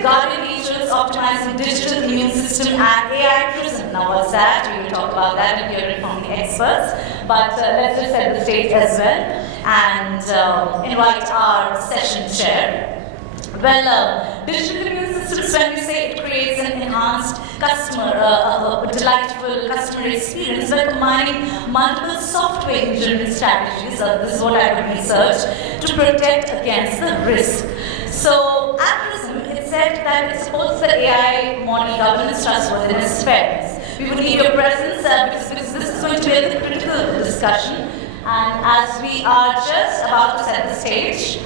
protect guardian agents, optimizing digital immune system and AI TRiSM. Now what's that? We will talk about that and hear it from the experts. But let's just set the stage as well and invite our session chair. Well, digital immune systems, when we say it creates an enhanced delightful customer experience by combining multiple software engineering strategies, this is what I have researched, to protect against the risk. So, at TRiSM, it said that it supports the AI model governance, trustworthiness, fairness. We will need your presence because this is going to be a critical discussion. And as we are just about to set the stage,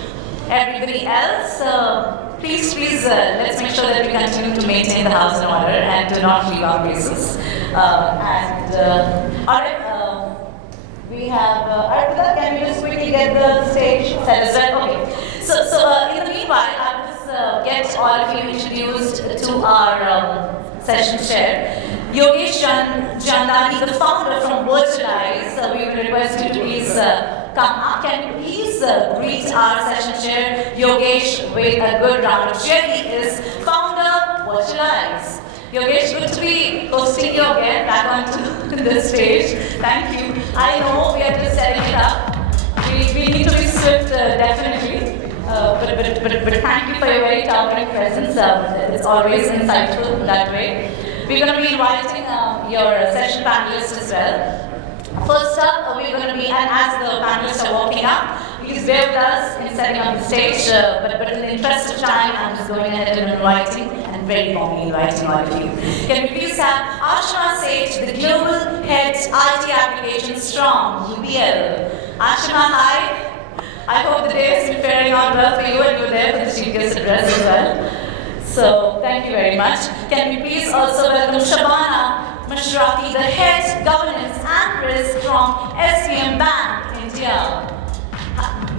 everybody else, please, let's make sure that we continue to maintain the house in order and do not leave our places. All right, we have, Arpita, can you just quickly get the stage set as well? Okay. So in the meanwhile, I'll just get all of you introduced to our session chair. Yogesh Jiandani, the founder from Virtualize, we will request you to please come up. Can you please greet our session chair, Yogesh, with a good round of cheer. He is founder, Virtualize. Yogesh, good to be hosting you again back onto the stage. Thank you. I know we are just setting it up. We need to be swift, definitely. But thank you for your very towering presence. It's always insightful in that way. We're going to be inviting your session panelists as well. First up, we're going to be, and as the panelists are walking up, please bear with us in setting up the stage, but in the interest of time, I'm just going ahead and inviting, and very formally inviting all of you. Can we please have Ashima Sage, the Global Head IT Applications Strong, UBL. Ashima, hi. I hope the day has been faring out well for you and you were there for the chief guest address as well. So, thank you very much. Can we please also welcome Shabana, Mashraki, the Head Governance and Risk from SBM Bank, India.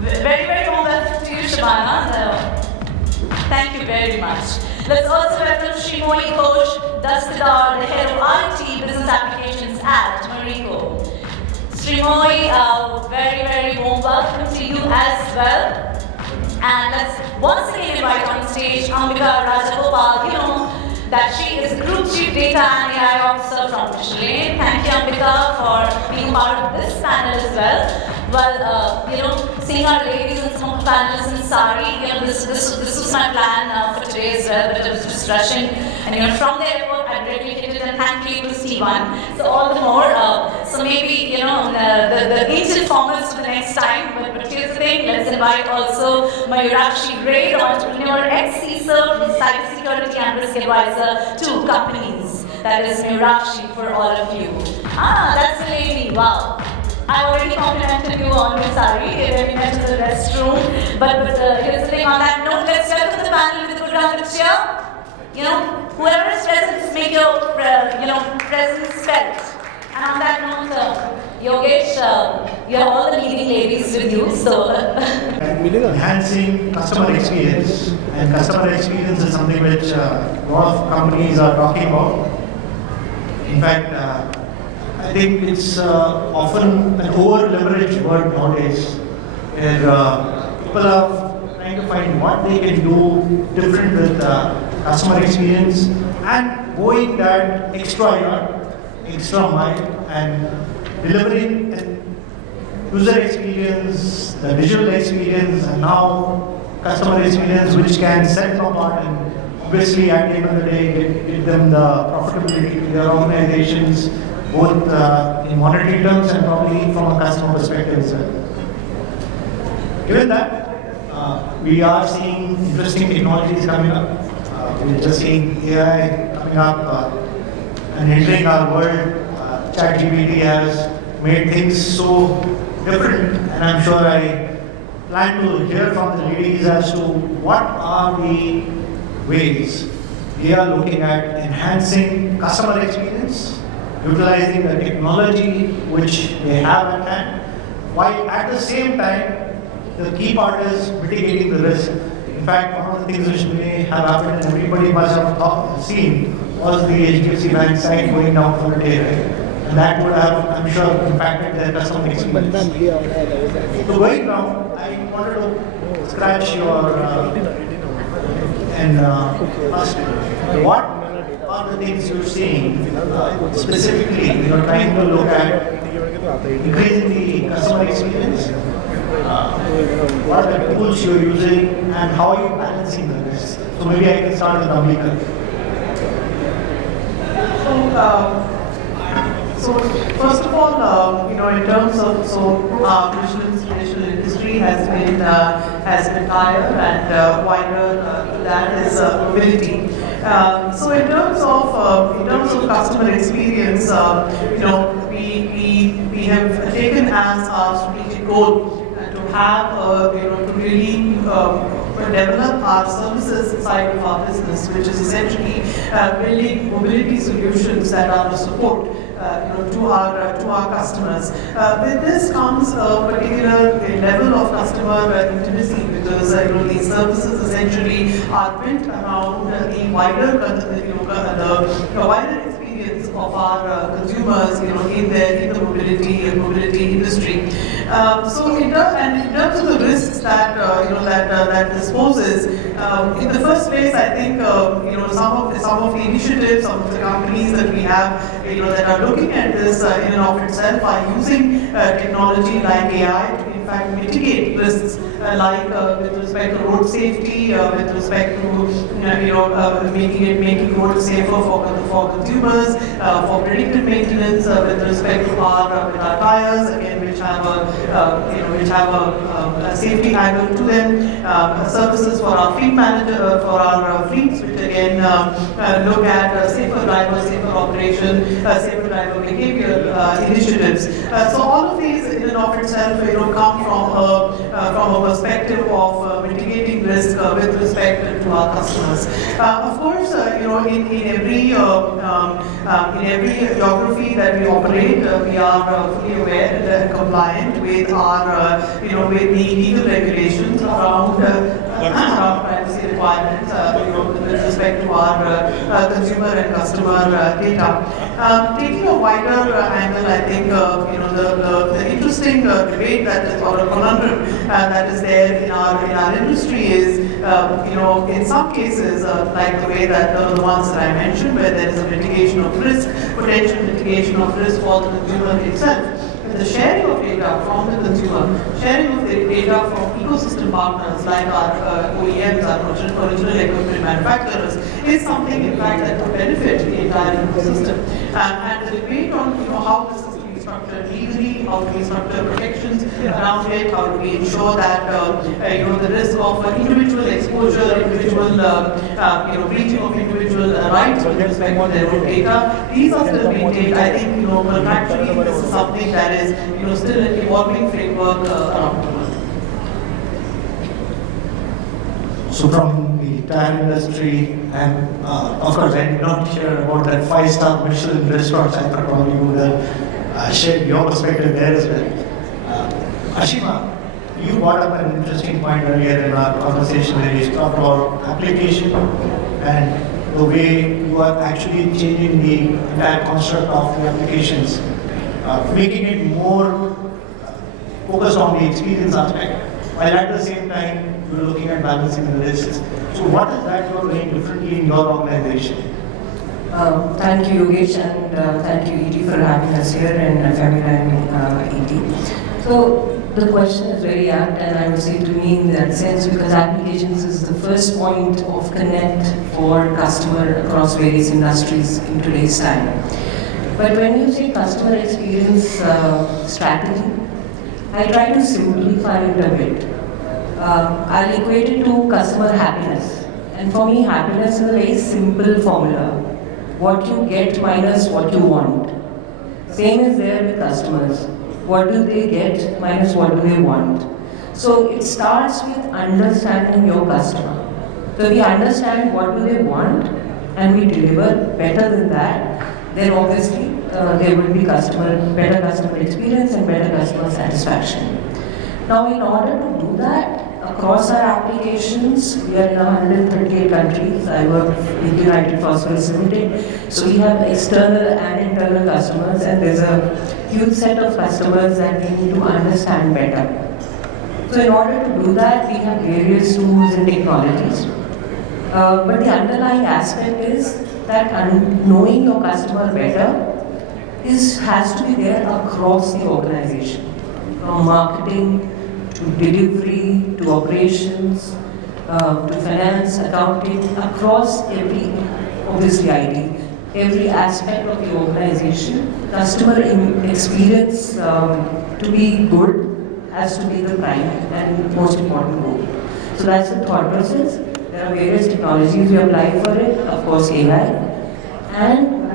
Very, very warm welcome to you, Shabana. Thank you very much. Let's also welcome Sreemoyee Ghosh, Dastidar, the Head of IT Business Applications at Marico. Sreemoyee, very, very warm welcome to you as well. And let's once again invite on stage Ambika Rajagopal. You know that she is Group Chief Data and AI Officer from Michelin. Thank you, Ambika, for being part of this panel as well. Well, seeing our ladies and some of the panelists in sari, this was my plan for today as well, but I was just rushing. And from the airport, I replicated and thankfully to see one. So all the more, so maybe, the ancient formats for the next time, but here's the thing, let's invite also Mayurakshi, great entrepreneur, ex-CISO, cybersecurity and risk advisor to companies. That is Mayurakshi for all of you. That's the lady, wow. I already complimented you on your sari when we went to the restroom. But here's the thing, on that note, let's welcome the panel with a good round of cheer. Whoever is present, just make your presence felt. And on that note, Yogesh, you have all the leading ladies with you, so. Enhancing customer experience, and customer experience is something which a lot of companies are talking about. In fact, I think it's often an over-leveraged word nowadays, where people are trying to find what they can do different with customer experience and going that extra yard, extra mile, and delivering a user experience, the visual experience, and now customer experience, which can set them apart and obviously at the end of the day give them the profitability to their organizations, both in monetary terms and probably from a customer perspective as well. Given that, we are seeing interesting technologies coming up. We're just seeing AI coming up and entering our world. ChatGPT has made things so different, and I'm sure I plan to hear from the ladies as to what are the ways they are looking at enhancing customer experience, utilizing the technology which they have at hand, while at the same time, the key part is mitigating the risk. In fact, one of the things which may have happened and everybody must have seen was the HDFC Bank site going down for a day, right? And that would have, I'm sure, impacted their customer experience. So going down, I wanted to scratch your And first, what are the things you're seeing specifically? Trying to look at increasing the customer experience. What are the tools you're using, and how are you balancing the risk? So maybe I can start with America. So first of all, in terms of traditional industry has been higher and wider. That is mobility. So in terms of customer experience, we have taken as our strategic goal to have to really develop our services side of our business, which is essentially building mobility solutions that are to support to our customers. With this comes a particular level of customer intimacy, because these services essentially are built around the wider experience of our consumers, in the mobility industry. So in terms of the risks that that this poses, in the first place, I think some of the initiatives, some of the companies that we have, that are looking at this in and of itself are using technology like AI to in fact mitigate risks, like with respect to road safety, with respect to making roads safer for consumers, for predictive maintenance, with respect to our tires, again, which have a safety angle to them, services for our fleet manager, for our fleets, which again look at safer drivers, safer operation, safer driver behavior initiatives. So all of these in and of itself, come from a perspective of mitigating risk with respect to our customers. Of course, in every geography that we operate, we are fully aware and compliant with our with the legal regulations around privacy requirements with respect to our consumer and customer data. Taking a wider angle, I think the interesting debate that is, or a conundrum that is there in our industry is, in some cases, like the way that the ones that I mentioned, where there is a mitigation of risk, potential mitigation of risk for the consumer itself. The sharing of data from the consumer, sharing of the data from ecosystem partners like our OEMs, our original equipment manufacturers, is something in fact that would benefit the entire ecosystem. And the debate on how this is to be structured legally, how to be structured protections around it, how do we ensure that the risk of individual exposure, individual breaching of individual rights with respect to their own data, these are still maintained. I think contractually this is something that is still an evolving framework around the world. So from the tire industry, and of course I did not hear about that 5-star Michelin restaurants. I thought probably you would have shared your perspective there as well. Ashima, you brought up an interesting point earlier in our conversation where you talked about application and the way you are actually changing the entire construct of the applications, making it more focused on the experience aspect, while at the same time you're looking at balancing the risks. So what is that you're doing differently in your organization? Thank you, Yogesh, and thank you, ED, for having us here, and Fem-Tech and ED. So the question is very apt, and I would say to me in that sense, because applications is the first point of connect for customer across various industries in today's time. But when you say customer experience strategy, I try to simplify it a bit. I'll equate it to customer happiness. And for me, happiness is a very simple formula. What you get minus what you want. Same is there with customers. What do they get minus what do they want? So it starts with understanding your customer. So we understand what do they want and we deliver better than that, then obviously there will be better customer experience and better customer satisfaction. Now in order to do that, across our applications, we are in 138 countries. I work with United Phosphorus Limited. So we have external and internal customers, and there's a huge set of customers that we need to understand better. So in order to do that, we have various tools and technologies. But the underlying aspect is that knowing your customer better has to be there across the organization, from marketing to delivery to operations to finance, accounting, across obviously IT, every aspect of the organization. Customer experience to be good has to be the prime and most important goal. So that's the thought process. There are various technologies we apply for it, of course AI, and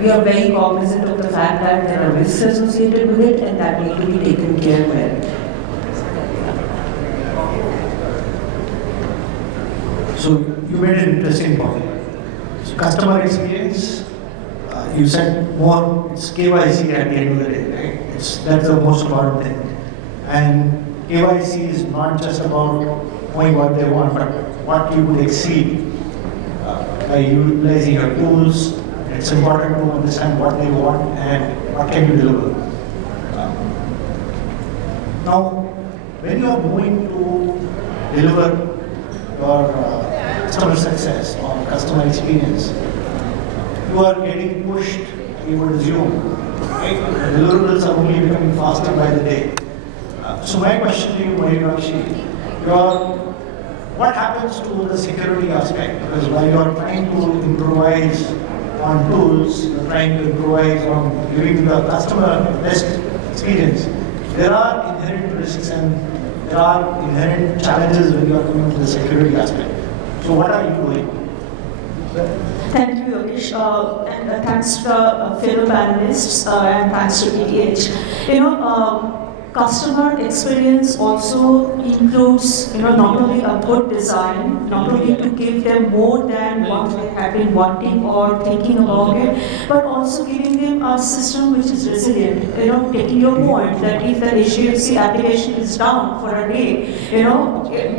we are very cognizant of the fact that there are risks associated with it and that need to be taken care of. So you made an interesting point. So customer experience, you said more, it's KYC at the end of the day, right? That's the most important thing. And KYC is not just about knowing what they want, but what you would exceed by utilizing your tools. It's important to understand what they want and what can you deliver. Now, when you are going to deliver your customer success or customer experience, you are getting pushed, you would assume. Right? The deliverables are only becoming faster by the day. So my question to you, Mayurakshi, what happens to the security aspect? Because while you are trying to improvise on tools, you're trying to improvise on giving the customer the best experience, there are inherent risks and there are inherent challenges when you are coming to the security aspect. So what are you doing? Thank you, Yogesh, and thanks to the fellow panelists and thanks to ETH. Customer experience also includes, not only a good design, not only to give them more than what they have been wanting or thinking about it, but also giving them a system which is resilient. Taking your point that if the HDFC application is down for a day,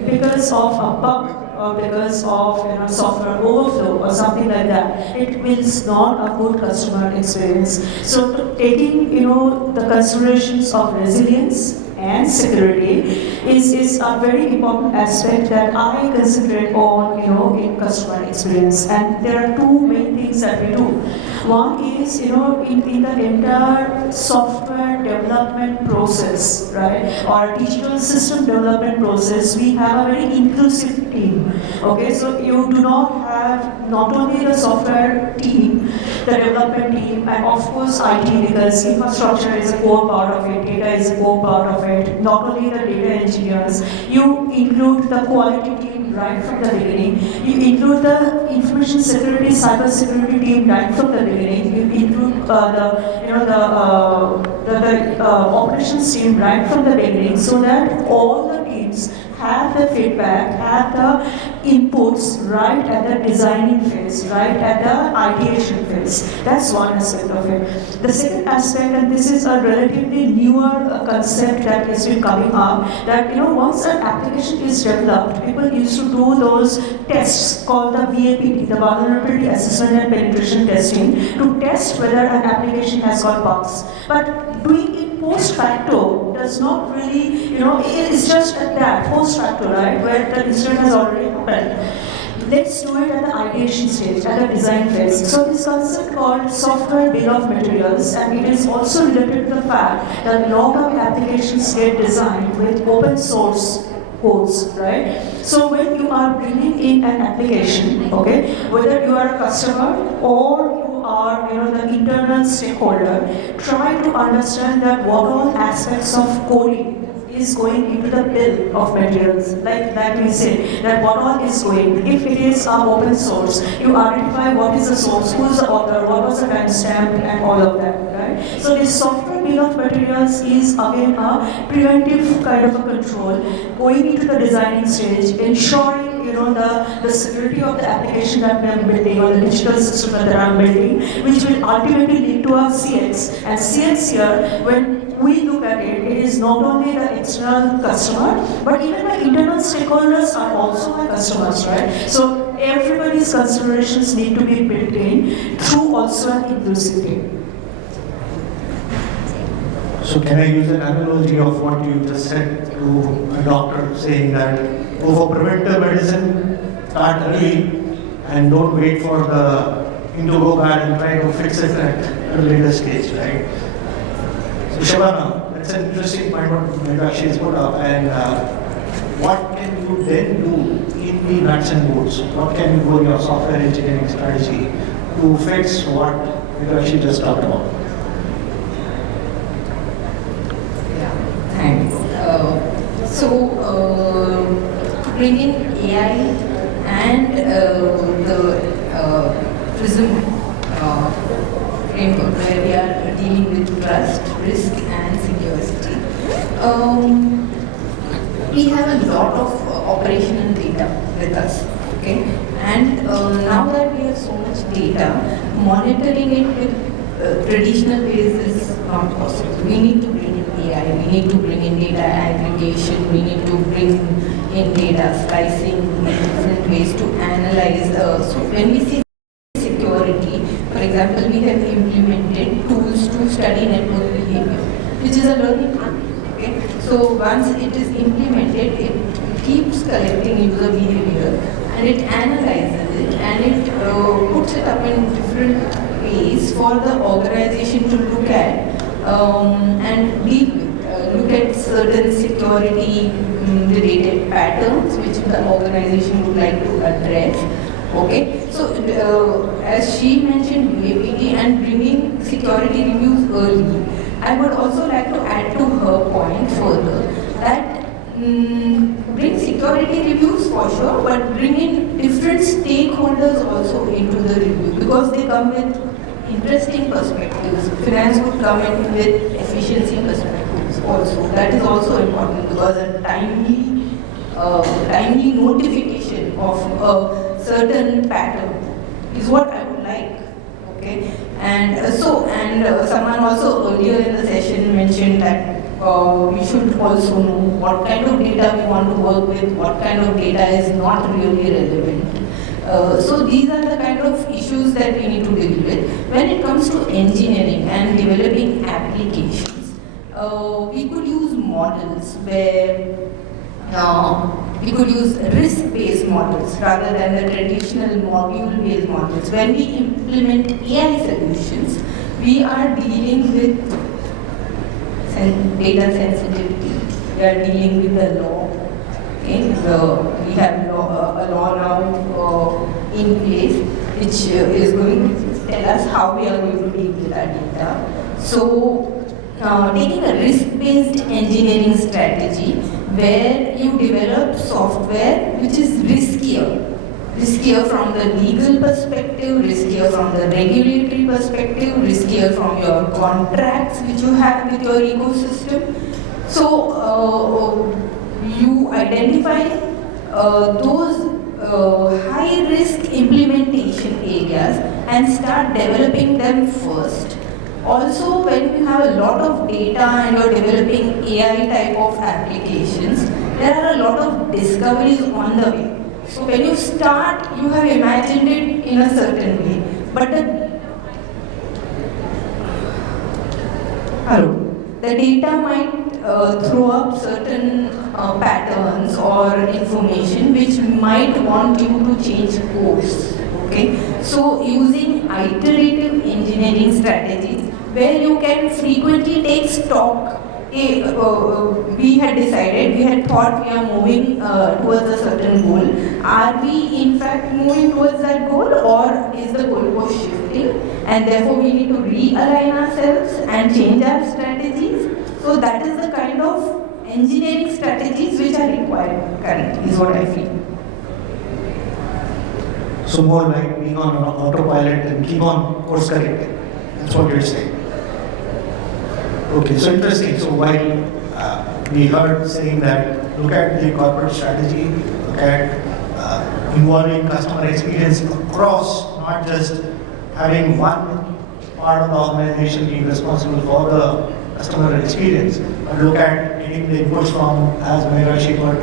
because of a bug or because of software overflow or something like that, it means not a good customer experience. So taking the considerations of resilience and security is a very important aspect that I concentrate on in customer experience. And there are two main things that we do. One is in the entire software development process, right, or digital system development process, we have a very inclusive team. Okay, so you do not have not only the software team, the development team, and of course IT, because infrastructure is a core part of it, data is a core part of it, not only the data engineers, you include the quality team right from the beginning, you include the information security, cyber security team right from the beginning, you include the operations team right from the beginning, so that all the teams have the feedback, have the inputs right at the designing phase, right at the ideation phase. That's one aspect of it. The second aspect, and this is a relatively newer concept that has been coming up, that once an application is developed, people used to do those tests called the VAPT, the vulnerability assessment and penetration testing, to test whether an application has got bugs. But doing it post facto does not really, it's just at that, post facto, right, where the incident has already happened. Let's do it at the ideation stage, at the design phase. So this concept called software bill of materials, and it is also related to the fact that a lot of applications get designed with open source codes, right? So when you are bringing in an application, okay, whether you are a customer or are the internal stakeholder, try to understand that what all aspects of coding is going into the bill of materials. Like we say, that what all is going. If it is open source, you identify what is the source, who is the author, what was the timestamp, and all of that, right? So this software bill of materials is again a preventive kind of a control, going into the designing stage, ensuring the security of the application that we are building or the digital system that I'm building, which will ultimately lead to a CX. And CX here, when we look at it, it is not only the external customer, but even the internal stakeholders are also my customers, right? So everybody's considerations need to be built in through also an inclusive team. So can I use an analogy of what you just said to a doctor saying that go for preventive medicine, start early, and don't wait for the thing to go bad and try to fix it at a later stage, right? So Shabana, that's an interesting point what Mayurakshi has put up, and what can you then do in the nuts and bolts? What can you do in your software engineering strategy to fix what Mayurakshi just talked about? Yeah, thanks. To bring in AI and the TRiSM framework where we are dealing with trust, risk and security. We have a lot of operational data with us, okay? And now that we have so much data, monitoring it with traditional ways is not possible. We need to bring in AI, we need to bring in data aggregation, we need to bring in data slicing, different ways to analyze. So when we see security, for example, we have implemented tools to study network behavior, which is a learning tool. Okay? So once it is implemented, it keeps collecting user behavior and it analyzes it and it puts it up in different ways for the organization to look at and deal with. Look at certain security related patterns which the organization would like to address. Okay, so as she mentioned UAPT and bringing security reviews early, I would also like to add to her point further that bring security reviews for sure, but bring in different stakeholders also into the review because they come with interesting perspectives. Finance would come in with efficiency perspectives also. That is also important because a timely notification of a certain pattern is what I would like. Okay, and someone also earlier in the session mentioned that we should also know what kind of data we want to work with, what kind of data is not really relevant. So these are the kind of issues that we need to deal with. When it comes to engineering and developing applications, we could use models where we could use risk-based models rather than the traditional module-based models. When we implement AI solutions, we are dealing with data sensitivity. We are dealing with the law. Okay? We have a law now in place which is going to tell us how we are going to deal with our data. So, taking a risk-based engineering strategy where you develop software which is riskier from the legal perspective, riskier from the regulatory perspective, riskier from your contracts which you have with your ecosystem. So you identify those high-risk implementation areas and start developing them first. Also, when you have a lot of data and you're developing AI type of applications, there are a lot of discoveries on the way. So when you start, you have imagined it in a certain way. But the data might throw up certain patterns or information which might want you to change course. Okay, so using iterative engineering strategies where you can frequently take stock. We had decided, we had thought we are moving towards a certain goal. Are we in fact moving towards that goal, or is the goalpost shifting? And therefore we need to realign ourselves and change our strategies. So that is the kind of engineering strategies which are required currently, is what I feel. So more like being on autopilot and keep on course correcting. That's what you're saying. Okay, so interesting. So while we heard saying that look at the corporate strategy, look at involving customer experience across, not just having one part of the organization being responsible for the customer experience, but look at getting the inputs from, as Mayurakshi put,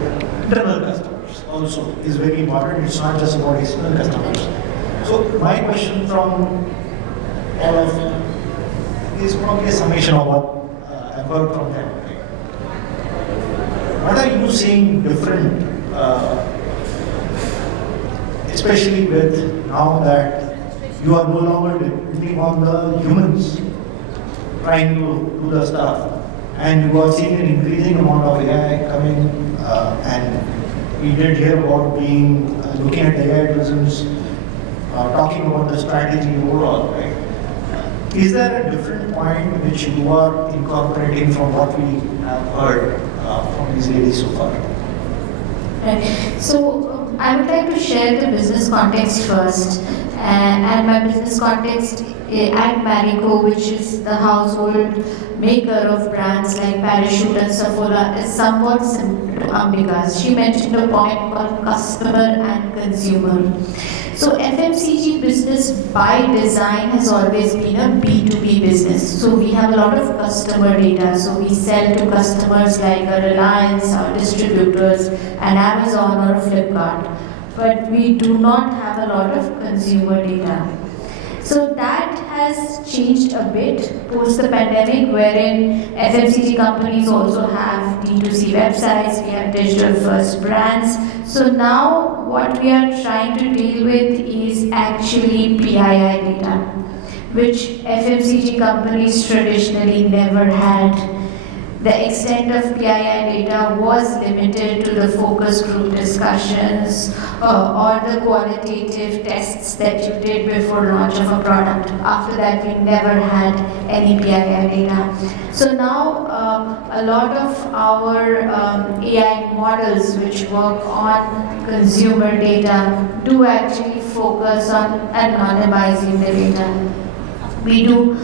internal customers also is very important. It's not just about external customers. So my question from all of you is probably a summation of what I've heard from them. What are you seeing different especially with now that you are no longer depending on the humans trying to do the stuff, and you are seeing an increasing amount of AI coming, and we did hear about being looking at the AI prisms, talking about the strategy overall, right? Is there a different point which you are incorporating from what we have heard from these ladies so far? Right. So I would like to share the business context first, and my business context at Marico, which is the household maker of brands like Parachute and Sephora, is somewhat similar to Ambika's. She mentioned a point called customer and consumer. So FMCG business by design has always been a B2B business. So we have a lot of customer data. So we sell to customers like a Reliance, our distributors, an Amazon or a Flipkart. But we do not have a lot of consumer data. So that has changed a bit post the pandemic, wherein FMCG companies also have D2C websites, we have digital first brands. So now what we are trying to deal with is actually PII data, which FMCG companies traditionally never had. The extent of PII data was limited to the focus group discussions or the qualitative tests that you did before launch of a product. After that, we never had any PII data. So now, a lot of our AI models which work on consumer data do actually focus on anonymizing the data. We do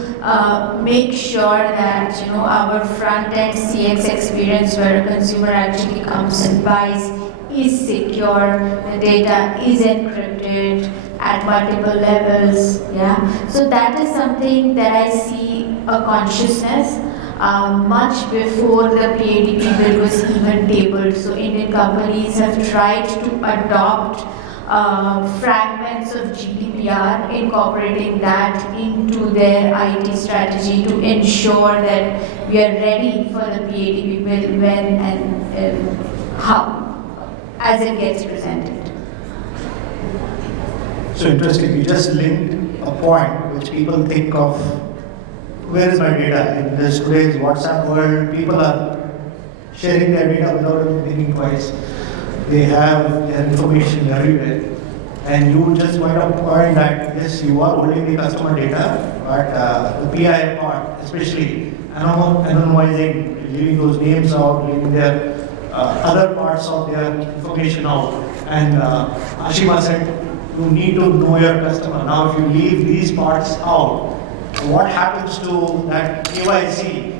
make sure that our front-end CX experience where a consumer actually comes and buys is secure, the data is encrypted at multiple levels. Yeah, so that is something that I see a consciousness much before the PADP bill was even tabled. So Indian companies have tried to adopt fragments of GDPR, incorporating that into their IT strategy to ensure that we are ready for the PADP bill when and how, as it gets presented. So interesting, you just linked a point which people think of, where is my data? In this today's WhatsApp world, people are sharing their data without even thinking twice. They have their information everywhere. And you just point out point that yes, you are holding the customer data, but the PI part, especially anonymizing, leaving those names out, leaving their other parts of their information out. And Ashima said, you need to know your customer. Now, if you leave these parts out, what happens to that KYC?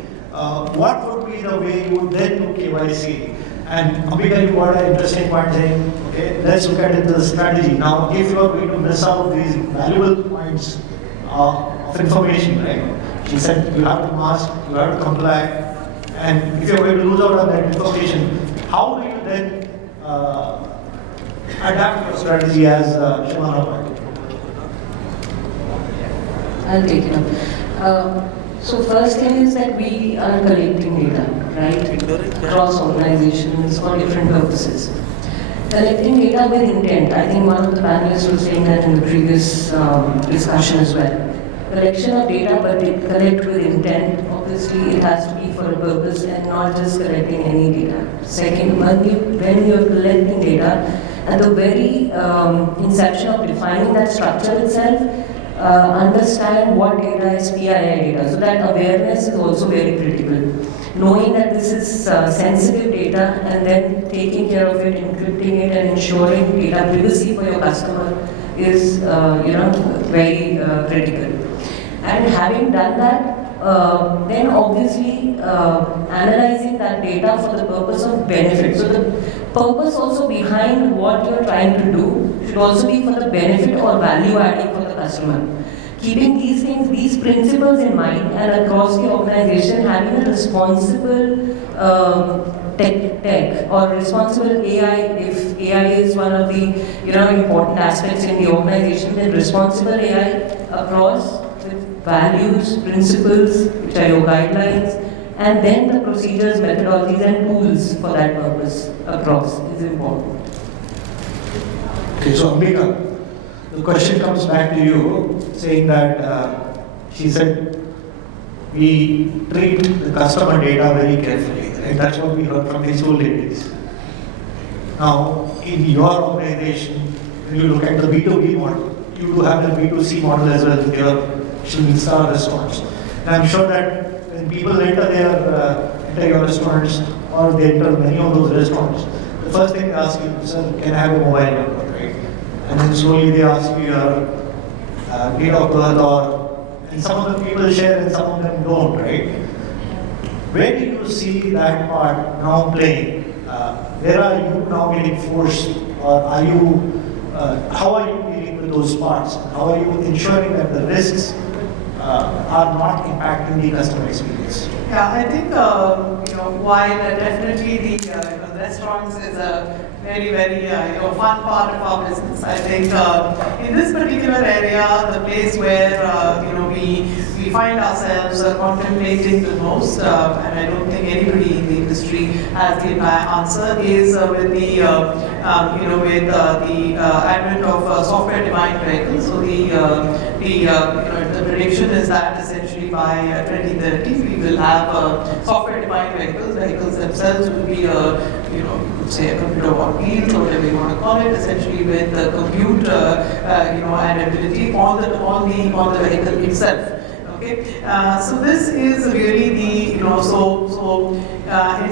What would be the way you would then do KYC? And Ambika, you got an interesting point saying, okay, let's look at it as a strategy. Now, if you are going to miss out these valuable points of information, right? She said you have to mask, you have to comply, and if you are going to lose out on that information, how do you then adapt your strategy as Shabana pointed? I'll take it up. So first thing is that we are collecting data, right, across organizations for different purposes. Collecting data with intent. I think one of the panelists was saying that in the previous discussion as well. Collection of data, but it collect with intent. Obviously, it has to be for a purpose and not just collecting any data. Second, when you're collecting data, at the very inception of defining that structure itself, understand what data is PII data. So that awareness is also very critical. Knowing that this is sensitive data and then taking care of it, encrypting it and ensuring data privacy for your customer is very critical. And having done that, then obviously analyzing that data for the purpose of benefit. So the purpose also behind what you're trying to do should also be for the benefit or value adding for the customer. Keeping these things, these principles in mind, and across the organization having a responsible tech or responsible AI, if AI is one of the important aspects in the organization, then responsible AI across with values, principles, which are your guidelines, and then the procedures, methodologies and tools for that purpose across is important. Okay, so Ambika, the question comes back to you, saying that she said we treat the customer data very carefully, right? That's what we heard from these two ladies. Now, in your organization, when you look at the B2B model, you do have the B2C model as well with your Michelin-star restaurants. And I'm sure that when people enter your restaurants or they enter many of those restaurants, the first thing they ask you, sir, can I have a mobile number, right? And then slowly they ask you your date of birth, and some of the people share and some of them don't, right? Where do you see that part now playing? Where are you now getting forced, or are you? How are you dealing with those parts? How are you ensuring that the risks are not impacting the customer experience? Yeah, I think while definitely the restaurants is a very fun part of our business. I think in this particular area, the place where we find ourselves contemplating the most, and I don't think anybody in the industry has the entire answer, is with the advent of software-defined vehicles. So the prediction is that essentially by 2030 we will have software-defined vehicles. Vehicles themselves will be say a computer on wheels or whatever you want to call it, essentially with the compute and ability on the vehicle itself. Okay, so this is really the in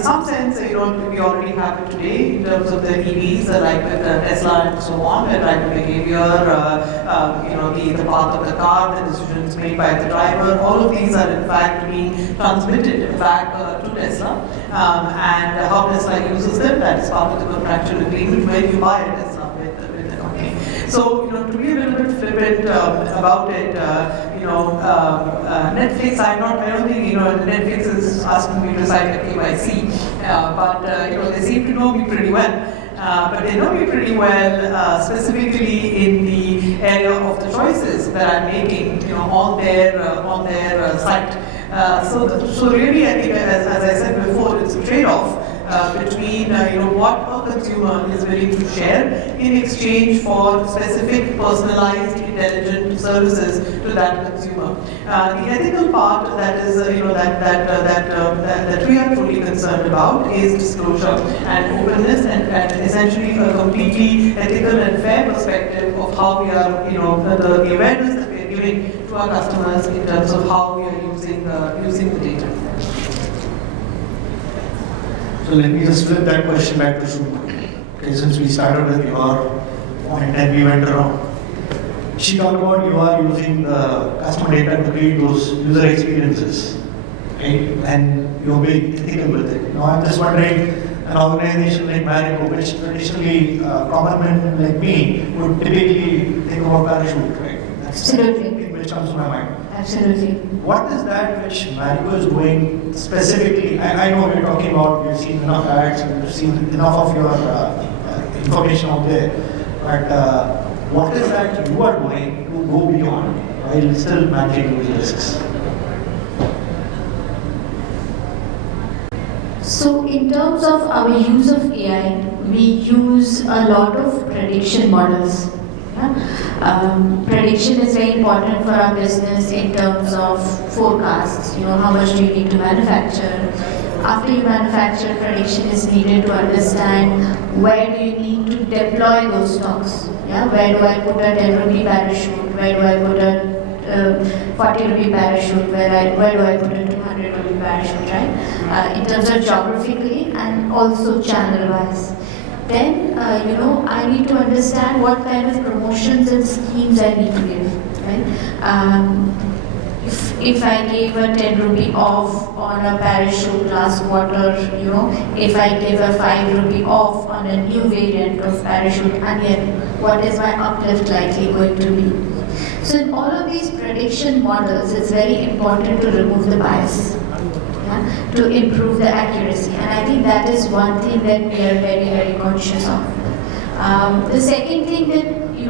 some sense we already have it today in terms of the EVs like with Tesla and so on, where driver behavior, the path of the car, the decisions made by the driver, all of these are in fact being transmitted back to Tesla, and how Tesla uses them, that is part of the contractual agreement when you buy a Tesla with the company. So to be a little bit flippant about it, Netflix, I don't think Netflix is asking me to cite a KYC, but they seem to know me pretty well. But they know me pretty well, specifically in the area of the choices that I'm making, on their site. So really, I think, as I said before, it's a trade-off between what a consumer is willing to share in exchange for specific, personalized, intelligent services to that consumer. The ethical part that is that we are truly concerned about is disclosure and openness, and essentially a completely ethical and fair perspective of how we are, the awareness that we are giving to our customers in terms of how we are using the data. So let me just flip that question back to Sreemoyee. Okay, since we started with your point and we went around. She talked about you are using the customer data to create those user experiences, right? And you're being ethical with it. Now I'm just wondering, an organization like Marico, which traditionally common men like me would typically think about parachute, right? That's Absolutely. the thing which comes to my mind. Absolutely. What is that which Marico is doing specifically? I know we're talking about, we've seen enough ads, we've seen enough of your information out there, but what is that you are doing to go beyond while still managing those risks? So in terms of our use of AI, we use a lot of prediction models. Prediction is very important for our business in terms of forecasts. How much do you need to manufacture? After you manufacture, prediction is needed to understand where do you need to deploy those stocks. Where do I put a 10 rupee parachute? Where do I put a 40 rupee parachute? Where do I put a 200 rupee parachute? Right? In terms of geographically and also channel-wise. Then, I need to understand what kind of promotions and schemes I need to give, right? If I gave a 10 rupee off on a parachute last quarter, if I give a 5 rupee off on a new variant of parachute, again, what is my uplift likely going to be? So in all of these prediction models, it's very important to remove the bias. To improve the accuracy, and I think that is one thing that we are very conscious of. The second thing that we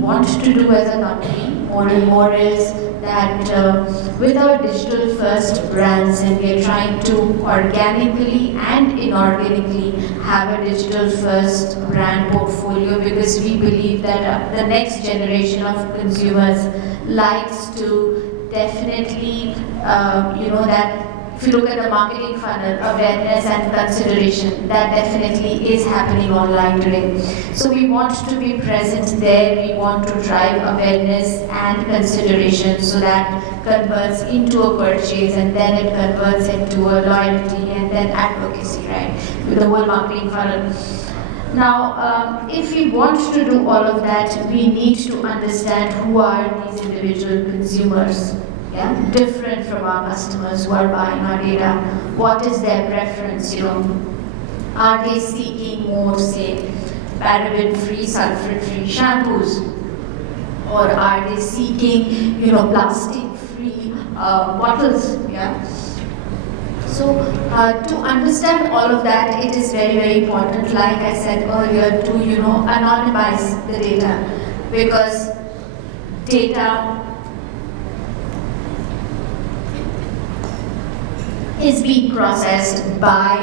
want to do as a company more and more is that with our digital first brands, and we are trying to organically and inorganically have a digital first brand portfolio, because we believe that the next generation of consumers likes to definitely, that if you look at the marketing funnel, awareness and consideration, that definitely is happening online today. So we want to be present there, we want to drive awareness and consideration so that converts into a purchase, and then it converts into a loyalty and then advocacy, right? With the whole marketing funnel. Now, if we want to do all of that, we need to understand who are these individual consumers. Yeah, different from our customers who are buying our data. What is their preference? Are they seeking more, say, paraben-free, sulfate-free shampoos, or are they seeking, plastic-free bottles? Yeah. So to understand all of that, it is very, very important, like I said earlier, to anonymize the data, because data is being processed by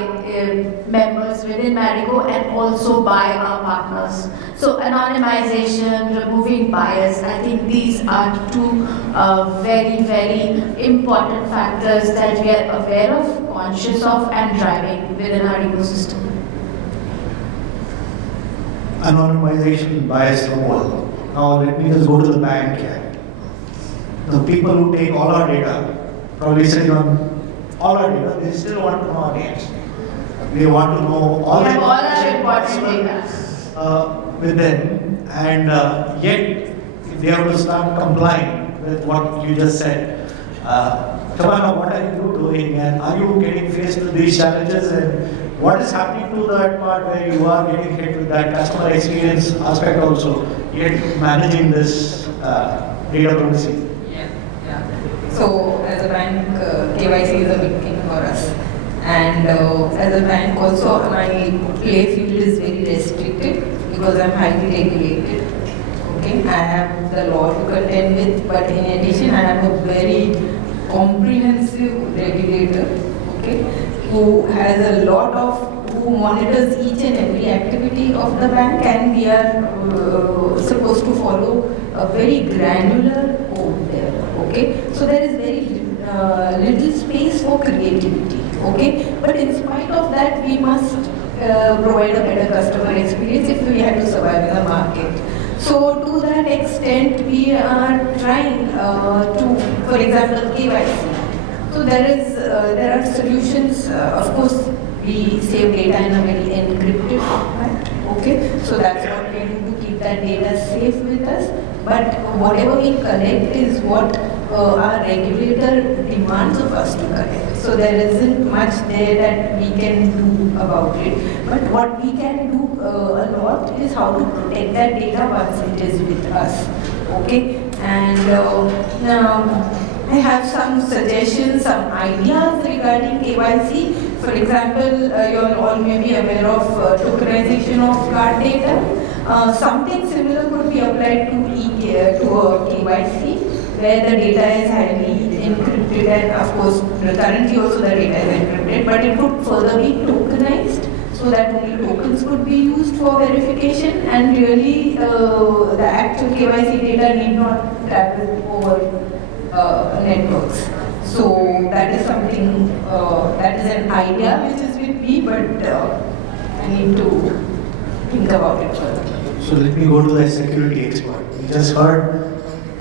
members within Marico and also by our partners. So anonymization, removing bias, I think these are two very, very important factors that we are aware of, conscious of, and driving within our ecosystem. Anonymization, bias removal. Now let me just go to the bank here. The people who take all our data, probably sitting on all our data, they still want to know our names. They want to know all the important data with them, and yet they have to start complying with what you just said. Shabana, what are you doing, and are you getting faced with these challenges, and what is happening to that part where you are getting hit with that customer experience aspect also, yet managing this data privacy? So as a bank, KYC is a big thing for us. And as a bank also, my play field is very restricted because I'm highly regulated. Okay, I have the law to contend with, but in addition, I have a very comprehensive regulator, okay, who has a lot of, who monitors each and every activity of the bank, and we are supposed to follow a very granular code there. Okay, so there is very little space for creativity. Okay, but in spite of that, we must provide a better customer experience if we have to survive in the market. So to that extent, we are trying to, for example, KYC. So there are solutions. Of course, we save data in a very encrypted format. Okay, so that's what we do to keep that data safe with us. But whatever we collect is what our regulator demands of us to collect. So there isn't much there that we can do about it. But what we can do a lot is how to protect that data once it is with us. Okay, and I have some suggestions, some ideas regarding KYC. For example, you all may be aware of tokenization of card data. Something similar could be applied to KYC, where the data is highly encrypted, and of course currently also the data is encrypted, but it could further be tokenized so that only tokens could be used for verification, and really the actual KYC data need not travel over networks. So that is something, that is an idea which is with me, but I need to think about it further. So let me go to the security expert. We just heard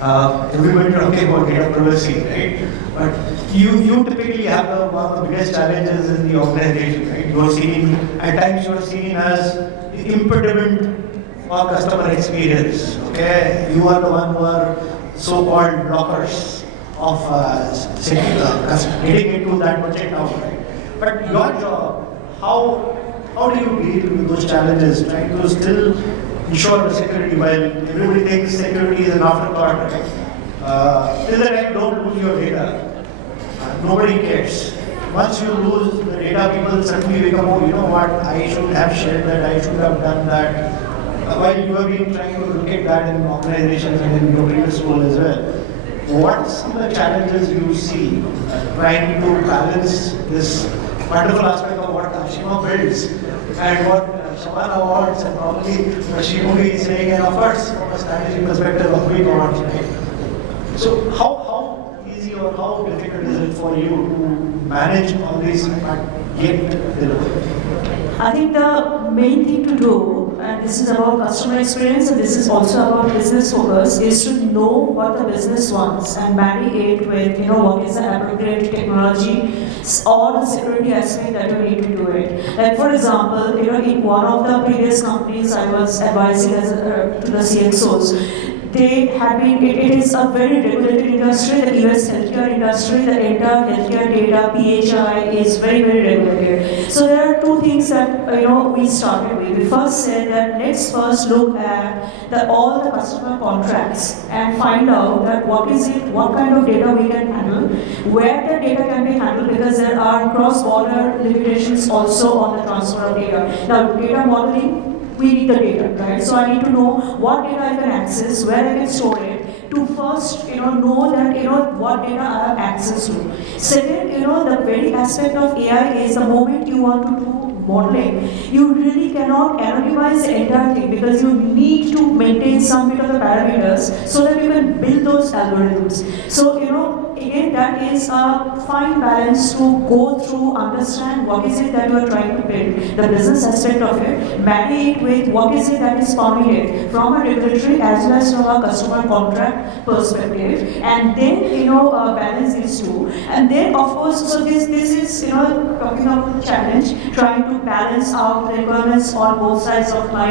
everybody talking about data privacy, right? But you typically have one of the biggest challenges in the organization, right? You are seen, at times you are seen as the impediment for customer experience, okay? You are the one who are so-called blockers of getting into that budget now, right? But your job, how do you deal with those challenges, trying to still ensure the security while everybody thinks security is an afterthought, right? Till the time you don't lose your data, nobody cares. Once you lose the data, people suddenly become, oh, you know what, I should have shared that, I should have done that. While you have been trying to look at that in organizations and in your previous role as well. what are some of the challenges you see trying to balance this wonderful aspect of what Ashima builds and what Shabana wants and probably Sreemoyee is saying, and of course from a strategy perspective of we want, right? So how easy or how difficult is it for you to manage all these but yet deliver? I think the main thing to do, and this is about customer experience and this is also about business focus, is to know what the business wants and marry it with, what is the appropriate technology or the security aspect that you need to do it. Like for example, in one of the previous companies I was advising to the CXOs, they have been, it is a very regulated industry, the US healthcare industry, the entire healthcare data, PHI is very, very regulated. So there are two things that, we started with. We first said that let's first look at all the customer contracts and find out that what is it, what kind of data we can handle, where the data can be handled, because there are cross-border limitations also on the transfer of data. Now, data modeling, we need the data, right? So I need to know what data I can access, where I can store it, to first, know that, what data I have access to. Second, the very aspect of AI is the moment you want to do modeling, you really cannot anonymize the entire thing because you need to maintain some bit of the parameters so that you can build those algorithms. So, again, that is a fine balance to go through, understand what is it that you are trying to build, the business aspect of it, marry it with what is it that is permitted from a regulatory as well as from a customer contract perspective, and then, balance these two. And then, of course, so this is, talking about the challenge, trying to balance out the requirements on both sides of my,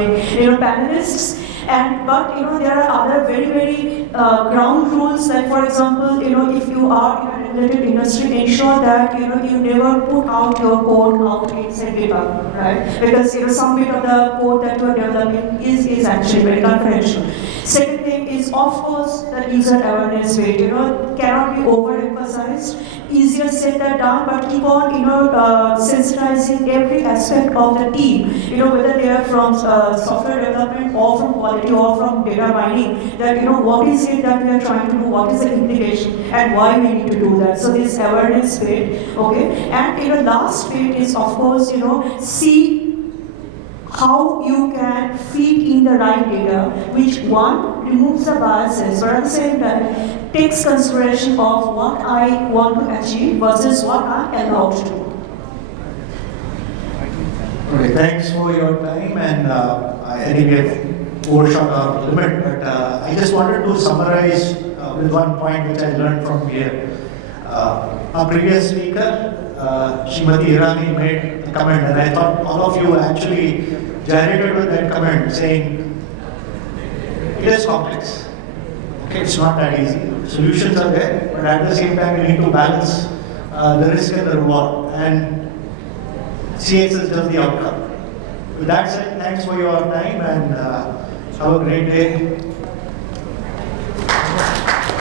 panelists. But there are other very, very ground rules, like for example, if you are in a regulated industry, ensure that you never put out your code out inside data, right? Because some bit of the code that you are developing is actually very confidential. Second thing is, of course, the user awareness rate, cannot be overemphasized. Easier said than done, but keep on, sensitizing every aspect of the team, whether they are from software development or from quality or from data mining, that, what is it that we are trying to do, what is the implication, and why we need to do that. So this awareness bit, okay? And, last bit is, of course, see how you can feed in the right data, which one removes the biases, but at the same time takes consideration of what I want to achieve versus what I am allowed to do. Okay, thanks for your time, and I think we have overshot our limit, but I just wanted to summarize with one point which I learned from here. Our previous speaker, Srimati Irani, made a comment, and I thought all of you actually gyrated with that comment, saying it is complex. Okay, it's not that easy. Solutions are there, but at the same time, you need to balance the risk and the reward, and CX is just the outcome. With that said, thanks for your time, and have a great day.